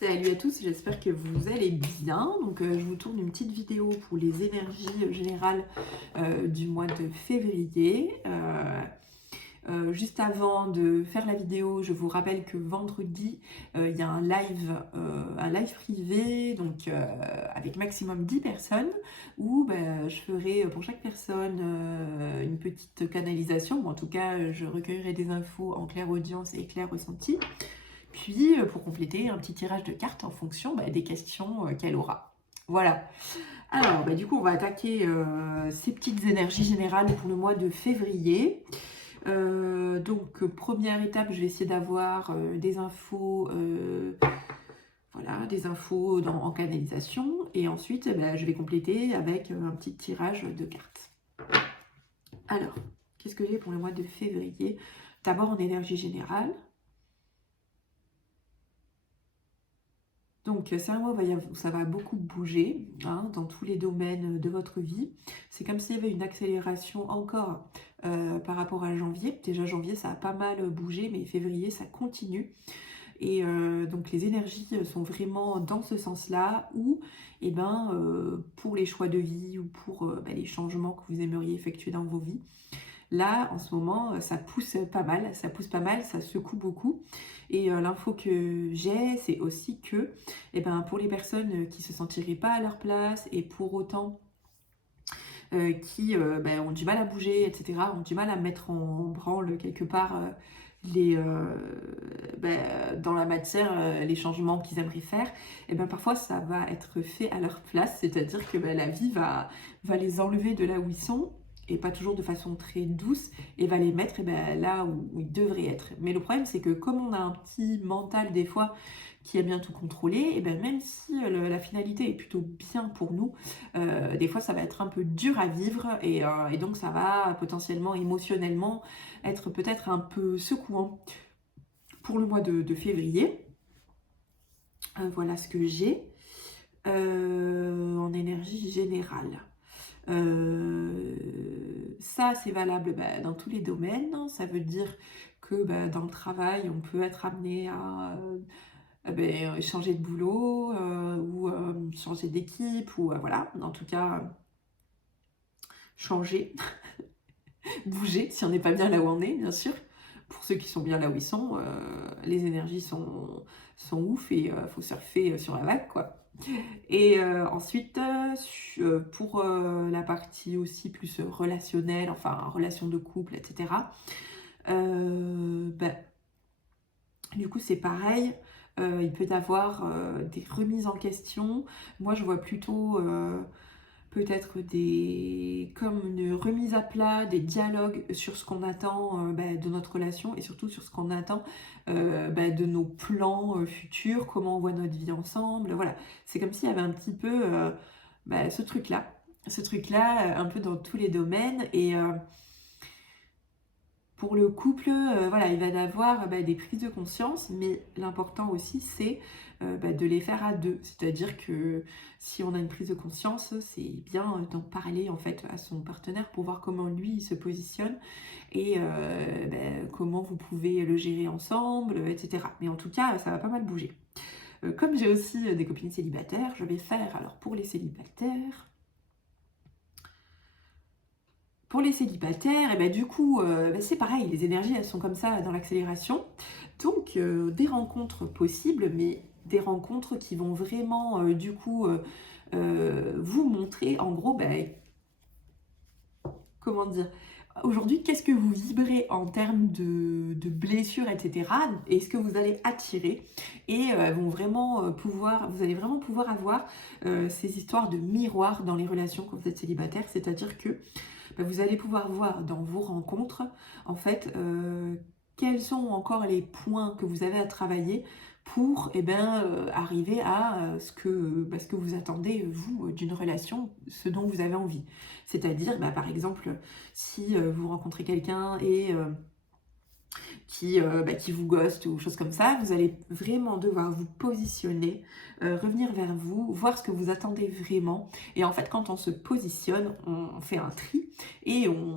Salut à tous, j'espère que vous allez bien. Donc, je vous tourne une petite vidéo pour les énergies générales du mois de février. Juste avant de faire la vidéo, je vous rappelle que vendredi, il y a un live privé, donc avec maximum 10 personnes, où je ferai pour chaque personne une petite canalisation, ou en tout cas, je recueillerai des infos en claire audience et clair ressenti. Puis, pour compléter, un petit tirage de cartes en fonction des questions qu'elle aura. Voilà. Alors, du coup, on va attaquer ces petites énergies générales pour le mois de février. Donc, première étape, je vais essayer d'avoir des infos, voilà, des infos en canalisation. Et ensuite, je vais compléter avec un petit tirage de cartes. Alors, qu'est-ce que j'ai pour le mois de février? D'abord en énergie générale. Donc, c'est un mois où ça va beaucoup bouger dans tous les domaines de votre vie. C'est comme s'il y avait une accélération encore par rapport à janvier. Déjà, janvier, ça a pas mal bougé, mais février, ça continue. Et donc, les énergies sont vraiment dans ce sens-là, où, pour les choix de vie ou pour les changements que vous aimeriez effectuer dans vos vies, là, en ce moment, ça pousse pas mal, ça secoue beaucoup. Et l'info que j'ai, c'est aussi que pour les personnes qui se sentiraient pas à leur place et pour autant qui ont du mal à bouger, etc., ont du mal à mettre en branle quelque part les, dans la matière les changements qu'ils aimeraient faire, et parfois ça va être fait à leur place, c'est-à-dire que la vie va les enlever de là où ils sont, et pas toujours de façon très douce, et va les mettre là où ils devraient être. Mais le problème, c'est que comme on a un petit mental des fois qui aime bien tout contrôler, et même si la finalité est plutôt bien pour nous, des fois ça va être un peu dur à vivre, et donc ça va potentiellement émotionnellement être peut-être un peu secouant pour le mois de février. Voilà ce que j'ai en énergie générale. Ça, c'est valable dans tous les domaines. Ça veut dire que dans le travail, on peut être amené à changer de boulot ou changer d'équipe, ou voilà, en tout cas, changer, bouger, si on n'est pas bien là où on est, bien sûr. Pour ceux qui sont bien là où ils sont, les énergies sont ouf, et faut surfer sur la vague, quoi. Et ensuite, pour la partie aussi plus relationnelle, enfin relation de couple, etc., du coup c'est pareil, il peut y avoir des remises en question. Moi je vois plutôt peut-être comme une remise à plat, des dialogues sur ce qu'on attend de notre relation, et surtout sur ce qu'on attend de nos plans futurs, comment on voit notre vie ensemble. Voilà, c'est comme s'il y avait un petit peu ce truc-là, un peu dans tous les domaines. Et pour le couple, voilà, il va y avoir des prises de conscience, mais l'important aussi, c'est de les faire à deux. C'est-à-dire que si on a une prise de conscience, c'est bien d'en parler en fait à son partenaire pour voir comment lui il se positionne, et comment vous pouvez le gérer ensemble, etc. Mais en tout cas, ça va pas mal bouger. Comme j'ai aussi des copines célibataires, je vais faire, alors pour les célibataires, et du coup, c'est pareil, les énergies, elles sont comme ça dans l'accélération. Donc, des rencontres possibles, mais des rencontres qui vont vraiment, vous montrer, en gros, comment dire, aujourd'hui, qu'est-ce que vous vibrez en termes de blessures, etc. Et ce que vous allez attirer. Et vous allez vraiment pouvoir avoir ces histoires de miroirs dans les relations quand vous êtes célibataire. C'est-à-dire que vous allez pouvoir voir dans vos rencontres, en fait, quels sont encore les points que vous avez à travailler pour arriver à ce que vous attendez, vous, d'une relation, ce dont vous avez envie. C'est-à-dire, par exemple, si vous rencontrez quelqu'un et qui vous ghost ou choses comme ça, vous allez vraiment devoir vous positionner, revenir vers vous, voir ce que vous attendez vraiment. Et en fait, quand on se positionne, on fait un tri, et on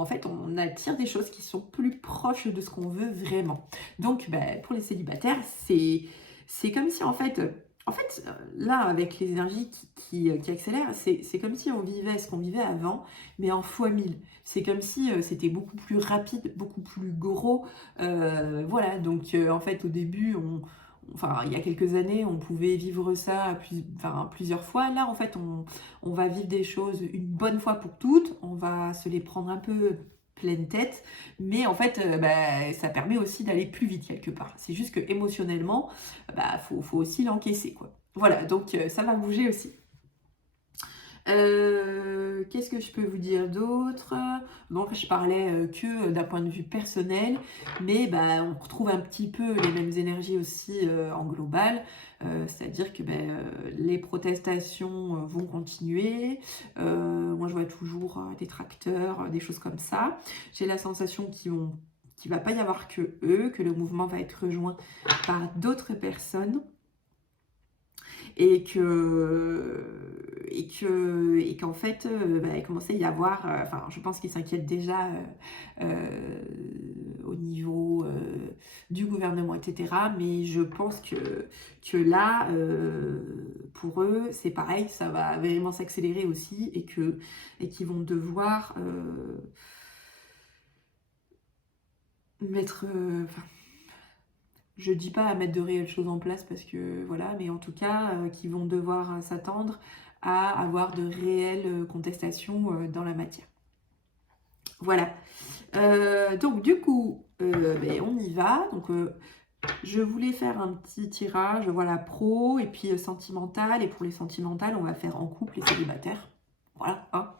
attire des choses qui sont plus proches de ce qu'on veut vraiment. Donc, pour les célibataires, c'est comme si en fait, En fait, là, avec les énergies qui accélèrent, c'est comme si on vivait ce qu'on vivait avant, mais en fois 1000. C'est comme si, c'était beaucoup plus rapide, beaucoup plus gros, voilà. Donc en fait, au début, enfin, il y a quelques années, on pouvait vivre ça enfin, plusieurs fois. Là, en fait, on va vivre des choses une bonne fois pour toutes, on va se les prendre un peu pleine tête, mais en fait, bah, ça permet aussi d'aller plus vite quelque part. C'est juste que émotionnellement, bah, faut aussi l'encaisser, quoi. Voilà, donc ça va bouger aussi. Qu'est-ce que je peux vous dire d'autre? Donc je parlais que d'un point de vue personnel, mais bah, on retrouve un petit peu les mêmes énergies aussi en global, c'est-à-dire que ben, les protestations vont continuer. Moi je vois toujours des tracteurs, des choses comme ça. J'ai la sensation qu'il va pas y avoir que eux, que le mouvement va être rejoint par d'autres personnes et qu'en fait, bah, il commençait à y avoir, enfin, je pense qu'ils s'inquiètent déjà au niveau du gouvernement, etc. Mais je pense que là, pour eux, c'est pareil, ça va vraiment s'accélérer aussi et qu'ils vont devoir mettre, enfin, je dis pas à mettre de réelles choses en place parce que voilà, mais en tout cas, qui vont devoir s'attendre à avoir de réelles contestations dans la matière. Voilà. Donc du coup, ben, on y va. Donc je voulais faire un petit tirage, voilà, pro et puis sentimental. Et pour les sentimentales, on va faire en couple et célibataire. Voilà, hein.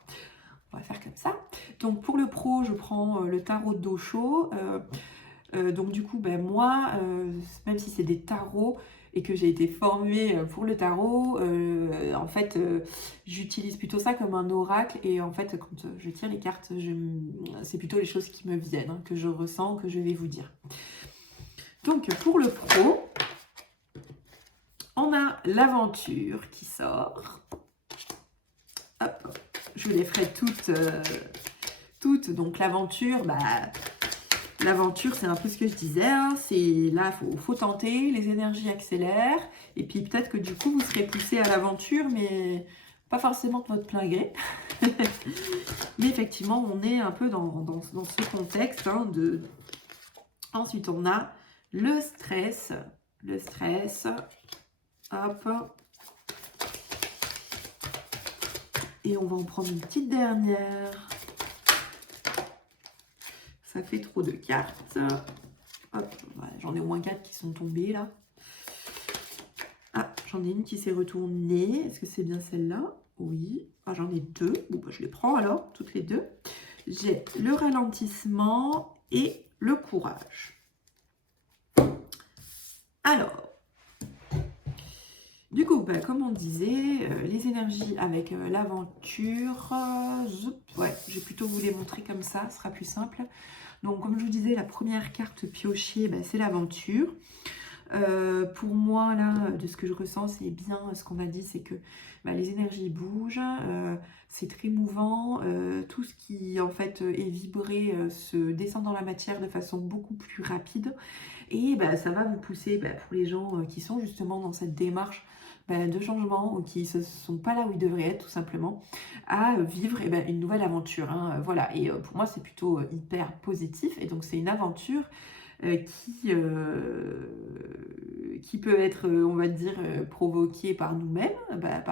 On va faire comme ça. Donc pour le pro, je prends le tarot de Dosho. Donc du coup, ben, moi, même si c'est des tarots et que j'ai été formée pour le tarot, en fait, j'utilise plutôt ça comme un oracle. Et en fait, quand je tire les cartes, c'est plutôt les choses qui me viennent, hein, que je ressens, que je vais vous dire. Donc pour le pro, on a l'aventure qui sort. Hop, je les ferai toutes. Donc l'aventure, bah... L'aventure, c'est un peu ce que je disais, hein, c'est là, faut tenter, les énergies accélèrent, et puis peut-être que du coup, vous serez poussé à l'aventure, mais pas forcément de votre plein gré. Mais effectivement, on est un peu dans ce contexte. Hein, Ensuite, on a le stress. Le stress, hop. Et on va en prendre une petite dernière. Ça fait trop de cartes. Hop, voilà, j'en ai au moins 4 qui sont tombées là. Ah, j'en ai une qui s'est retournée. Est-ce que c'est bien celle-là? Oui. Ah, j'en ai 2. Bon, bah, je les prends alors, toutes les deux. J'ai le ralentissement et le courage. Alors, du coup, bah, comme on disait, les énergies avec l'aventure, ouais, je vais plutôt vous les montrer comme ça, ce sera plus simple. Donc, comme je vous disais, la première carte piochée, bah, c'est l'aventure. Pour moi, là, de ce que je ressens, c'est bien ce qu'on a dit, c'est que bah, les énergies bougent, c'est très mouvant, tout ce qui en fait est vibré se descend dans la matière de façon beaucoup plus rapide et bah, ça va vous pousser bah, pour les gens qui sont justement dans cette démarche bah, de changement ou qui ne sont pas là où ils devraient être tout simplement, à vivre bah, une nouvelle aventure. Hein, voilà, et pour moi c'est plutôt hyper positif et donc c'est une aventure qui peut être, on va dire, provoquée par nous-mêmes, bah,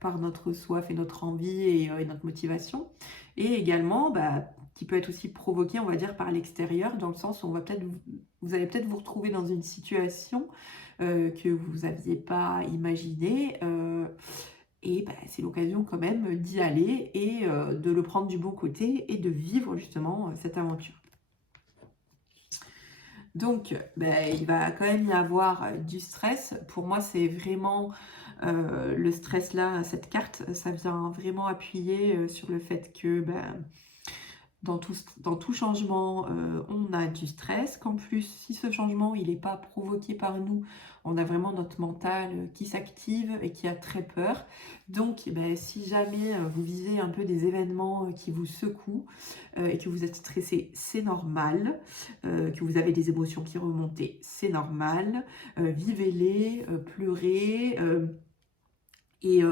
par notre soif et notre envie et notre motivation, et également bah, qui peut être aussi provoquée, on va dire, par l'extérieur, dans le sens où vous allez peut-être vous retrouver dans une situation que vous n'aviez pas imaginée, et bah, c'est l'occasion quand même d'y aller et de le prendre du bon côté et de vivre justement cette aventure. Donc, ben, il va quand même y avoir du stress. Pour moi, c'est vraiment le stress là, cette carte, ça vient vraiment appuyer sur le fait que ben, dans tout changement, on a du stress, qu'en plus, si ce changement, il n'est pas provoqué par nous, on a vraiment notre mental qui s'active et qui a très peur. Donc, eh ben, si jamais vous vivez un peu des événements qui vous secouent et que vous êtes stressé, c'est normal. Que vous avez des émotions qui remontent, c'est normal. Vivez-les, pleurez et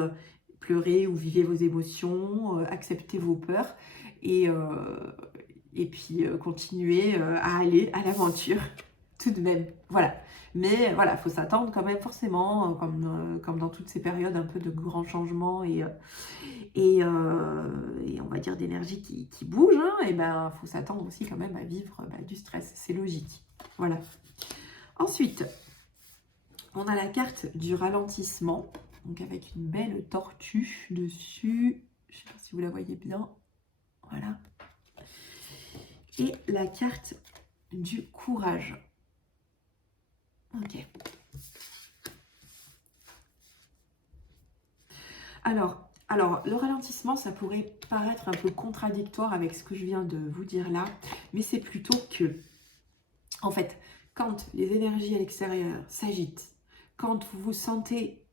pleurez ou vivez vos émotions, acceptez vos peurs et, euh, et puis continuez à aller à l'aventure tout de même. Voilà. Mais voilà, il faut s'attendre quand même forcément, comme dans toutes ces périodes un peu de grands changements et on va dire d'énergie qui bouge, hein, et ben faut s'attendre aussi quand même à vivre du stress, c'est logique. Voilà. Ensuite, on a la carte du ralentissement, donc avec une belle tortue dessus. Je ne sais pas si vous la voyez bien. Voilà. Et la carte du courage. Ok. Alors, le ralentissement, ça pourrait paraître un peu contradictoire avec ce que je viens de vous dire là, mais c'est plutôt que, en fait, quand les énergies à l'extérieur s'agitent, quand vous vous sentez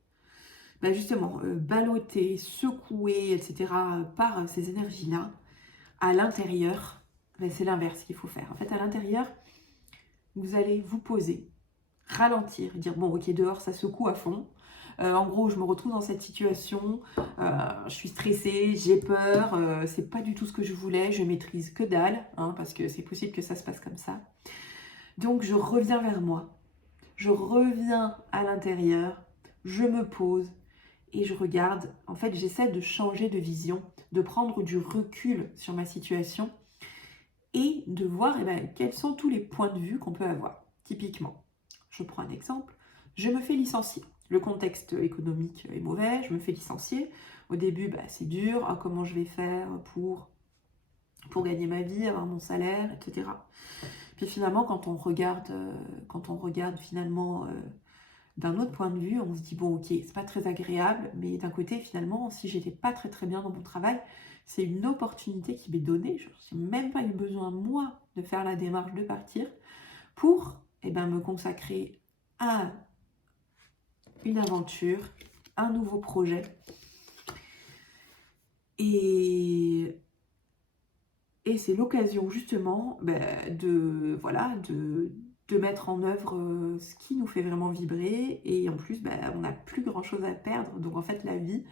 justement ballotté, secoué, etc., par ces énergies-là, à l'intérieur, c'est l'inverse qu'il faut faire. En fait, à l'intérieur, vous allez vous poser, ralentir, dire bon, ok, dehors, ça secoue à fond. En gros, je me retrouve dans cette situation, je suis stressée, j'ai peur, c'est pas du tout ce que je voulais, je maîtrise que dalle, hein, parce que c'est possible que ça se passe comme ça. Donc, je reviens vers moi, je reviens à l'intérieur, je me pose et je regarde. En fait, j'essaie de changer de vision, de prendre du recul sur ma situation et de voir quels sont tous les points de vue qu'on peut avoir. Typiquement, je prends un exemple, je me fais licencier. Le contexte économique est mauvais, je me fais licencier. Au début, c'est dur. Ah, comment je vais faire pour gagner ma vie, avoir mon salaire, etc. Puis finalement, quand on regarde finalement d'un autre point de vue, on se dit bon, ok, c'est pas très agréable, mais d'un côté, finalement, si j'étais pas très très bien dans mon travail, c'est une opportunité qui m'est donnée. Je n'ai même pas eu besoin, moi, de faire la démarche de partir pour me consacrer à une aventure, un nouveau projet. Et c'est l'occasion justement de mettre en œuvre ce qui nous fait vraiment vibrer. Et en plus, on n'a plus grand chose à perdre. Donc en fait, la vie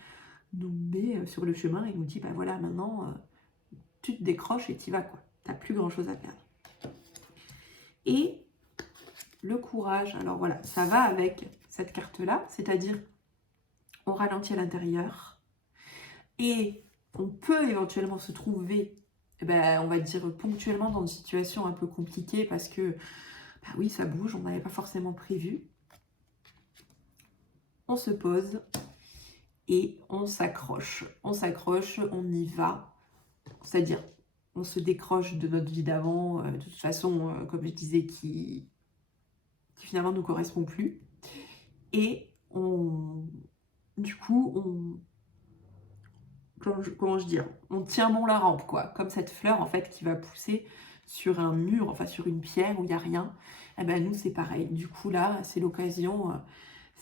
nous met sur le chemin et nous dit, voilà, maintenant, tu te décroches et tu y vas, quoi. Tu n'as plus grand chose à perdre. Et le courage, alors voilà, ça va avec cette carte-là, c'est-à-dire on ralentit à l'intérieur et on peut éventuellement se trouver, on va dire ponctuellement dans une situation un peu compliquée parce que, oui, ça bouge, on n'avait pas forcément prévu. On se pose et on s'accroche. On s'accroche, on y va. C'est-à-dire, on se décroche de notre vie d'avant, de toute façon, comme je disais, qui finalement ne nous correspond plus. Et comment je dis, on tient bon la rampe, quoi. Comme cette fleur, en fait, qui va pousser sur un mur, enfin sur une pierre où il n'y a rien. Nous, c'est pareil. Du coup, là, c'est l'occasion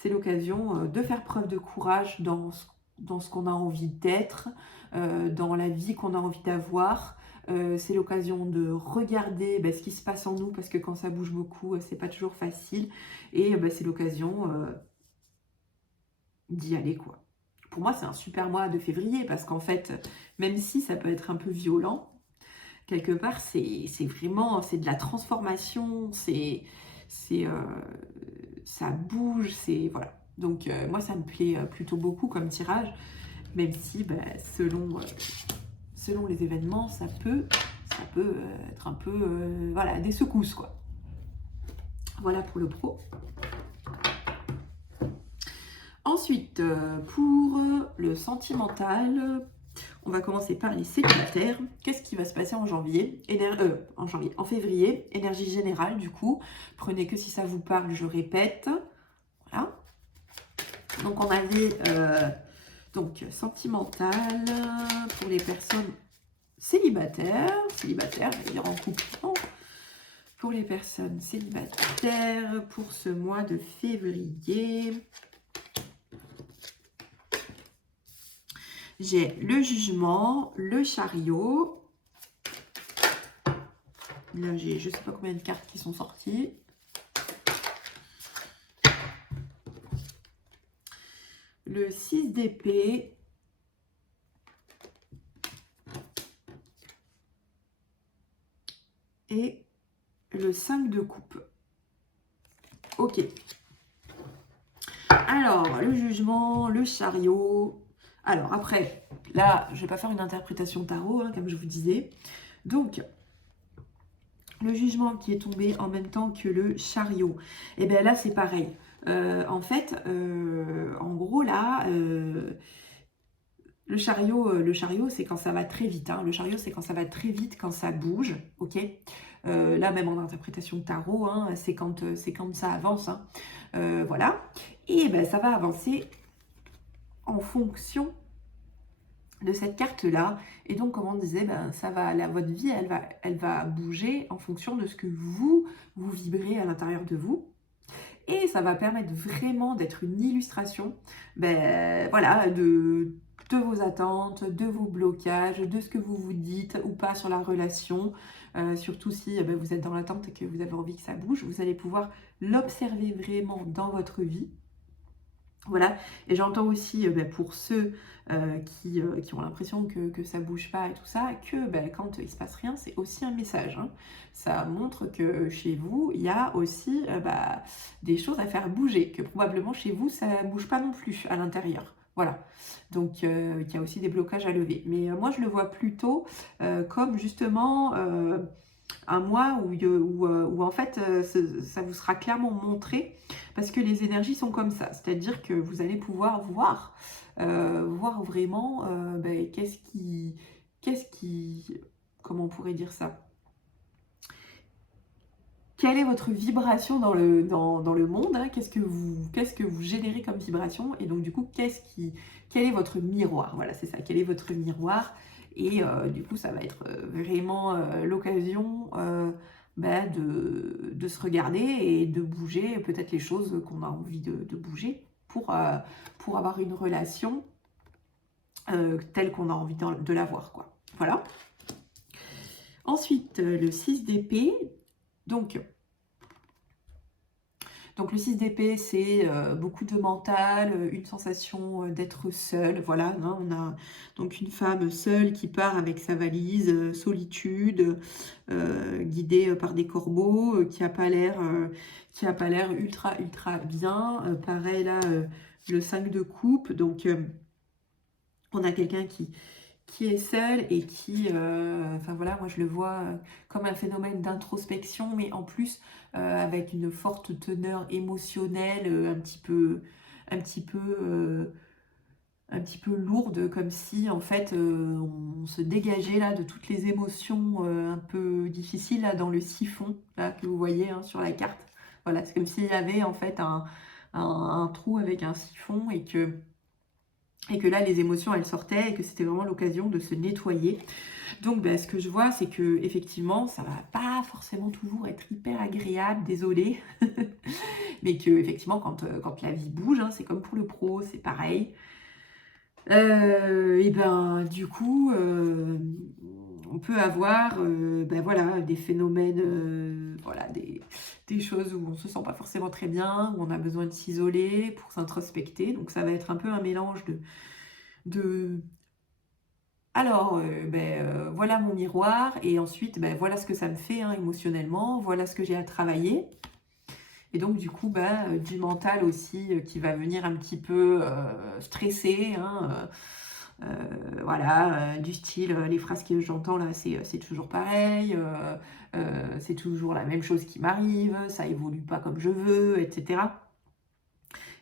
de faire preuve de courage dans ce qu'on a envie d'être, dans la vie qu'on a envie d'avoir. C'est l'occasion de regarder ce qui se passe en nous, parce que quand ça bouge beaucoup, c'est pas toujours facile. Et c'est l'occasion d'y aller, quoi. Pour moi, c'est un super mois de février, parce qu'en fait, même si ça peut être un peu violent, quelque part, c'est vraiment, c'est de la transformation, ça bouge, voilà. Donc moi, ça me plaît plutôt beaucoup comme tirage, même si selon les événements, ça peut être un peu voilà, des secousses, quoi. Voilà pour le pro. Ensuite, pour le sentimental, on va commencer par les célibataires. Qu'est-ce qui va se passer en janvier, en février, énergie générale du coup. Prenez que si ça vous parle, je répète. Voilà. Donc on avait sentimental pour les personnes célibataires, j'allais dire en couple, non. Pour les personnes célibataires, pour ce mois de février, j'ai le jugement, le chariot. Là, j'ai je ne sais pas combien de cartes qui sont sorties. Le 6 d'épée. Et le 5 de coupe. Ok. Alors, le jugement, le chariot. Alors, après, là, je ne vais pas faire une interprétation tarot, hein, comme je vous disais. Donc, le jugement qui est tombé en même temps que le chariot. Et bien là, c'est pareil. En fait, en gros, là, le chariot, c'est quand ça va très vite. Hein. Le chariot, c'est quand ça va très vite, quand ça bouge, ok. Là, même en interprétation de tarot, hein, c'est quand ça avance. Hein. Voilà. Et ben, ça va avancer en fonction de cette carte-là. Et donc, comme on disait, ben, ça va, votre vie, elle va bouger en fonction de ce que vous vibrez à l'intérieur de vous. Et ça va permettre vraiment d'être une illustration, ben, voilà, de vos attentes, de vos blocages, de ce que vous vous dites ou pas sur la relation. Surtout si ben, vous êtes dans l'attente et que vous avez envie que ça bouge, vous allez pouvoir l'observer vraiment dans votre vie. Voilà, et j'entends aussi ben, pour ceux qui ont l'impression que ça bouge pas et tout ça, que ben, quand il se passe rien, c'est aussi un message. Hein. Ça montre que chez vous, il y a aussi bah, des choses à faire bouger, que probablement chez vous, ça bouge pas non plus à l'intérieur. Voilà, donc il y a aussi des blocages à lever. Mais moi, je le vois plutôt comme justement un mois où en fait, ça vous sera clairement montré parce que les énergies sont comme ça. C'est-à-dire que vous allez pouvoir voir vraiment ben, qu'est-ce qui, comment on pourrait dire ça? Quelle est votre vibration dans le monde, hein? Qu'est-ce que vous générez comme vibration? Et donc du coup, quel est votre miroir? Voilà, c'est ça, quel est votre miroir? Et du coup, ça va être vraiment l'occasion bah, de se regarder et de bouger peut-être les choses qu'on a envie de bouger pour avoir une relation telle qu'on a envie de l'avoir, quoi. Voilà. Ensuite, le 6 d'épée. Donc le 6 d'épée, c'est beaucoup de mental, une sensation d'être seule. Voilà, hein, on a donc une femme seule qui part avec sa valise, solitude, guidée par des corbeaux, qui n'a pas l'air ultra ultra bien. Pareil là, le 5 de coupe. Donc on a quelqu'un qui est seul et qui, enfin voilà, moi je le vois comme un phénomène d'introspection, mais en plus avec une forte teneur émotionnelle, un petit peu, un petit peu lourde, comme si en fait on se dégageait là de toutes les émotions un peu difficiles là dans le siphon là que vous voyez hein, sur la carte. Voilà, c'est comme s'il y avait en fait un trou avec un siphon et que là, les émotions, elles sortaient et que c'était vraiment l'occasion de se nettoyer. Donc, ben, ce que je vois, c'est que effectivement, ça va pas forcément toujours être hyper agréable, désolée, mais que effectivement, quand la vie bouge, hein, c'est comme pour le pro, c'est pareil. Et ben, du coup, on peut avoir, ben voilà, des phénomènes, voilà, des choses où on se sent pas forcément très bien, où on a besoin de s'isoler pour s'introspecter. Donc, ça va être un peu un mélange de alors, ben, voilà mon miroir et ensuite, ben, voilà ce que ça me fait hein, émotionnellement, voilà ce que j'ai à travailler. Et donc, du coup, ben, du mental aussi qui va venir un petit peu stresser. Hein, voilà, du style, les phrases que j'entends là, c'est toujours pareil, c'est toujours la même chose qui m'arrive, ça évolue pas comme je veux, etc.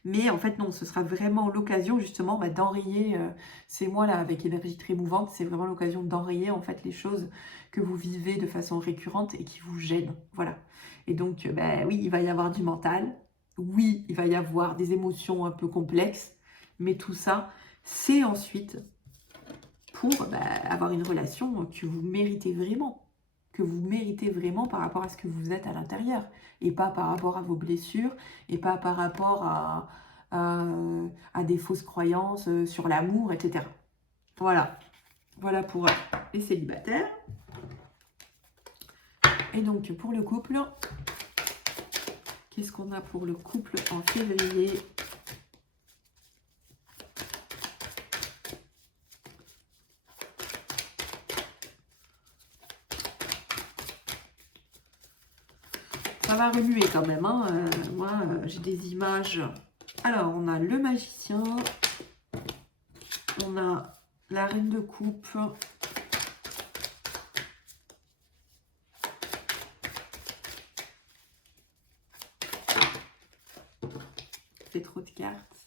Mais en fait, non, ce sera vraiment l'occasion justement bah, d'enrayer ces mois-là avec énergie très mouvante. C'est vraiment l'occasion d'enrayer en fait les choses que vous vivez de façon récurrente et qui vous gênent. Voilà. Et donc, bah, oui, il va y avoir du mental. Oui, il va y avoir des émotions un peu complexes. Mais tout ça, c'est ensuite pour avoir une relation que vous méritez vraiment. Que vous méritez vraiment par rapport à ce que vous êtes à l'intérieur. Et pas par rapport à vos blessures. Et pas par rapport à des fausses croyances sur l'amour, etc. Voilà. Voilà pour les célibataires. Et donc pour le couple, qu'est-ce qu'on a pour le couple en février? Ça va remuer quand même, hein. Moi, j'ai des images. Alors, on a le magicien. On a la reine de coupe. C'est trop de cartes.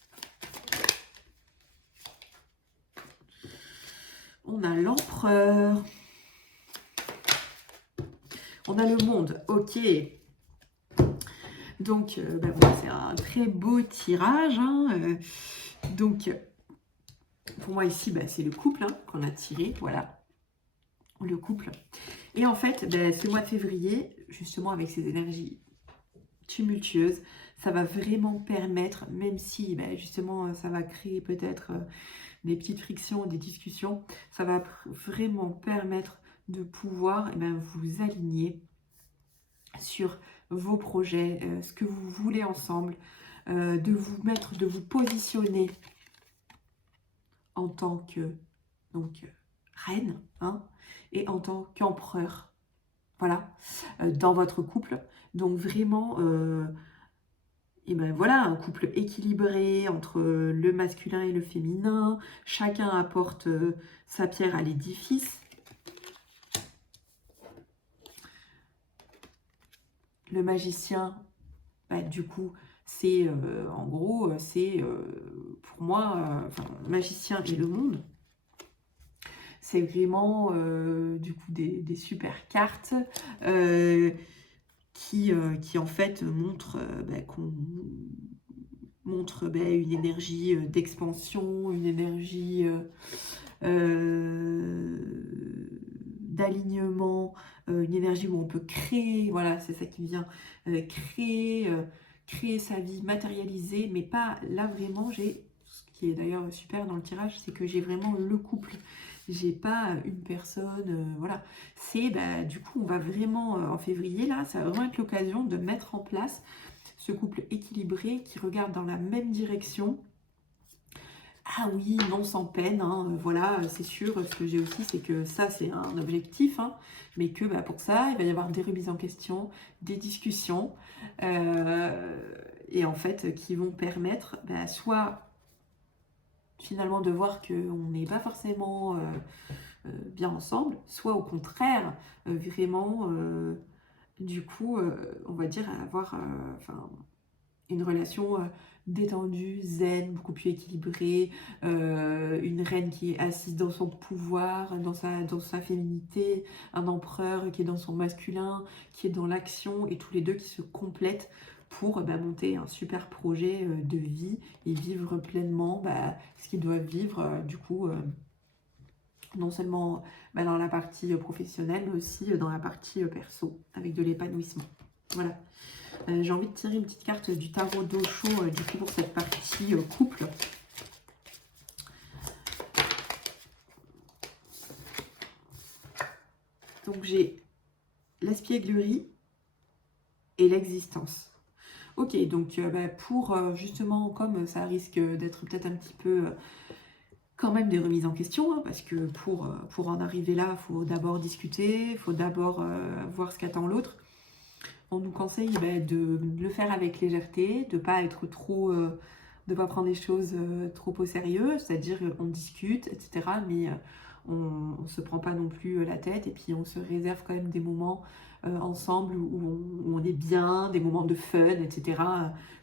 On a l'empereur. On a le monde. Ok. Donc, bon, c'est un très beau tirage. Hein. Donc, pour moi ici, c'est le couple qu'on a tiré. Voilà. Le couple. Et en fait, ce mois de février, justement avec ces énergies tumultueuses, ça va vraiment permettre, même si justement ça va créer peut-être des petites frictions, des discussions, ça va vraiment permettre de pouvoir vous aligner sur vos projets, ce que vous voulez ensemble, de vous positionner en tant que reine, et en tant qu'empereur, voilà, dans votre couple. Donc vraiment, voilà, un couple équilibré entre le masculin et le féminin. Chacun apporte sa pierre à l'édifice. Le magicien, du coup, c'est en gros, c'est pour moi, le magicien et le monde. C'est vraiment du coup des super cartes qui en fait montrent une énergie d'expansion, une énergie d'alignement, une énergie où on peut créer, voilà, c'est ça qui me vient, créer sa vie, matérialiser, mais pas là vraiment, ce qui est d'ailleurs super dans le tirage, c'est que j'ai vraiment le couple. J'ai pas une personne, voilà. C'est, du coup, on va vraiment, en février, là, ça va vraiment être l'occasion de mettre en place ce couple équilibré qui regarde dans la même direction. Ah oui, non sans peine, voilà, c'est sûr. Ce que j'ai aussi, c'est que ça, c'est un objectif, mais que pour ça, il va y avoir des remises en question, des discussions, et en fait, qui vont permettre soit finalement de voir qu'on n'est pas forcément bien ensemble, soit au contraire, vraiment, du coup, on va dire, avoir une relation détendue, zen, beaucoup plus équilibrée, une reine qui est assise dans son pouvoir, dans sa féminité, un empereur qui est dans son masculin, qui est dans l'action, et tous les deux qui se complètent pour monter un super projet de vie et vivre pleinement ce qu'ils doivent vivre, du coup, non seulement dans la partie professionnelle, mais aussi dans la partie perso, avec de l'épanouissement. Voilà. J'ai envie de tirer une petite carte du tarot d'Osho, du coup, pour cette partie couple. Donc, j'ai l'espièglerie et l'existence. Ok, donc pour justement, comme ça risque d'être peut-être un petit peu quand même des remises en question, parce que pour en arriver là, il faut d'abord discuter, il faut d'abord voir ce qu'attend l'autre. On nous conseille de le faire avec légèreté, de ne pas être trop, de pas prendre les choses trop au sérieux, c'est-à-dire on discute, etc. Mais on ne se prend pas non plus la tête, et puis on se réserve quand même des moments ensemble où on est bien, des moments de fun, etc.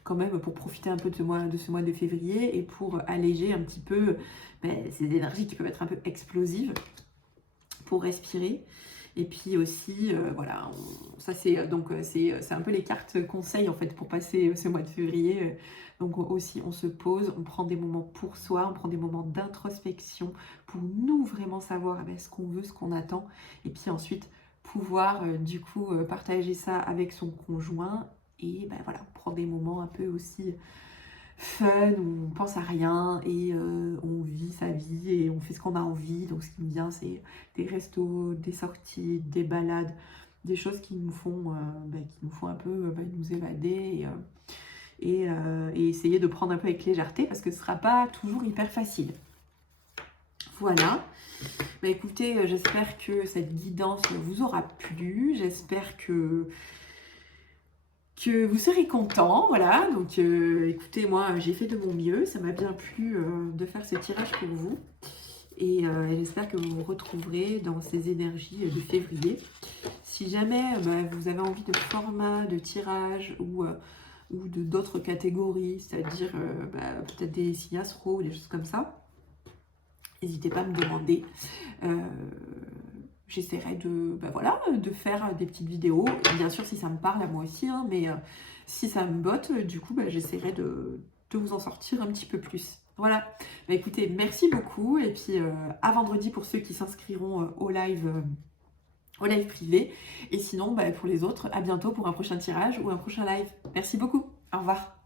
Quand même pour profiter un peu de ce mois de février, et pour alléger un petit peu ces énergies qui peuvent être un peu explosives, pour respirer. Et puis aussi, voilà, ça c'est donc c'est un peu les cartes conseils en fait pour passer ce mois de février. Donc aussi, on se pose, on prend des moments pour soi, on prend des moments d'introspection pour nous vraiment savoir ce qu'on veut, ce qu'on attend. Et puis ensuite, pouvoir du coup partager ça avec son conjoint. Et voilà, on prend des moments un peu aussi fun, où on pense à rien et on vit sa vie et on fait ce qu'on a envie. Donc ce qui me vient, c'est des restos, des sorties, des balades, des choses qui nous font un peu nous évader et essayer de prendre un peu avec légèreté parce que ce ne sera pas toujours hyper facile. Voilà. Écoutez, j'espère que cette guidance vous aura plu. J'espère que vous serez content, voilà. Donc écoutez, moi j'ai fait de mon mieux, ça m'a bien plu de faire ce tirage pour vous. Et j'espère que vous vous retrouverez dans ces énergies de février. Si jamais vous avez envie de format, de tirage ou de d'autres catégories, c'est-à-dire peut-être des signes astro ou des choses comme ça, n'hésitez pas à me demander. J'essaierai de faire des petites vidéos. Bien sûr, si ça me parle à moi aussi, hein, mais si ça me botte, du coup, j'essaierai de vous en sortir un petit peu plus. Voilà. Écoutez, merci beaucoup. Et puis, à vendredi pour ceux qui s'inscriront au live privé. Et sinon, pour les autres, à bientôt pour un prochain tirage ou un prochain live. Merci beaucoup. Au revoir.